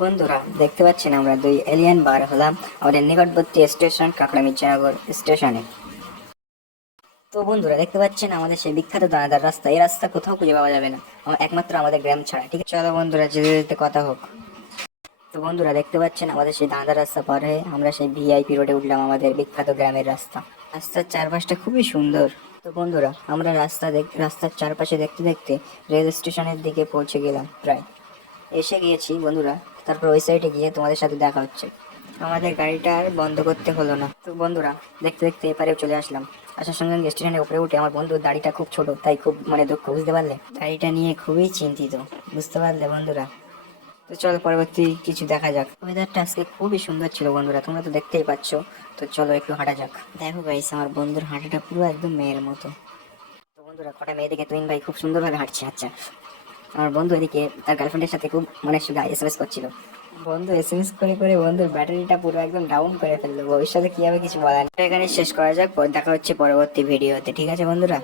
বন্ধুরা দেখতে পাচ্ছেন আমরা দুই এলিয়েন বার হলাম আমাদের নিকটবর্তী স্টেশন কাকড়া মির্জানগর স্টেশনে। তো বন্ধুরা দেখতে পাচ্ছেন আমাদের সেই বিখ্যাত দানাদার রাস্তা, এই রাস্তা কোথাও খুঁজে পাওয়া যাবে না একমাত্র আমাদের গ্রাম ছাড়া। ঠিক আছে, চলো বন্ধুরা যেতে যেতে কথা হোক। তো বন্ধুরা দেখতে পাচ্ছেন আমাদের সেই দানাদার রাস্তা পার হয়ে আমরা সেই ভিআইপি রোডে উঠলাম, আমাদের বিখ্যাত গ্রামের রাস্তা। রাস্তার চারপাশটা খুবই সুন্দর। তো বন্ধুরা আমরা রাস্তার চারপাশে দেখতে দেখতে রেল স্টেশনের দিকে পৌঁছে গেলাম, প্রায় এসে গিয়েছি বন্ধুরা। তারপর ওই সাইডে গিয়ে তোমাদের সাথে দেখা হচ্ছে। আমাদের গাড়িটা আর বন্ধ করতে হলো না। তো বন্ধুরা দেখতে দেখতে এপারেও চলে আসলাম। আসার সঙ্গে সঙ্গে স্টেশনের উপরে উঠে আমার বন্ধুর দাড়িটা খুব ছোট, তাই খুব দুঃখ, বুঝতে পারলে? গাড়িটা নিয়ে খুবই চিন্তিত, বুঝতে পারলে বন্ধুরা? তো চলো পরবর্তী কিছু দেখা যাক। ওয়েদারটা আজকে খুবই সুন্দর ছিল বন্ধুরা, তোমরা তো দেখতেই পাচ্ছ। তো চলো একটু হাঁটা যাক। দেখো গাইস, আমার বন্ধুর হাঁটাটা পুরো একদম মেয়ের মতো। তো বন্ধুরা কটা মেয়ে দেখে তুইন ভাই খুব সুন্দরভাবে হাঁটছে। আচ্ছা, আমার বন্ধু এদিকে তার গার্লফ্রেন্ডের সাথে খুব সুগা এসএমএস করছিল। বন্ধু এসএমএস করে করে বন্ধুর ব্যাটারিটা পুরো একদম ডাউন করে ফেললো। ভবিষ্যতে কি হবে কিছু বলার নেই। এখানে শেষ করা যাক, দেখা হচ্ছে পরবর্তী ভিডিওতে। ঠিক আছে বন্ধুরা।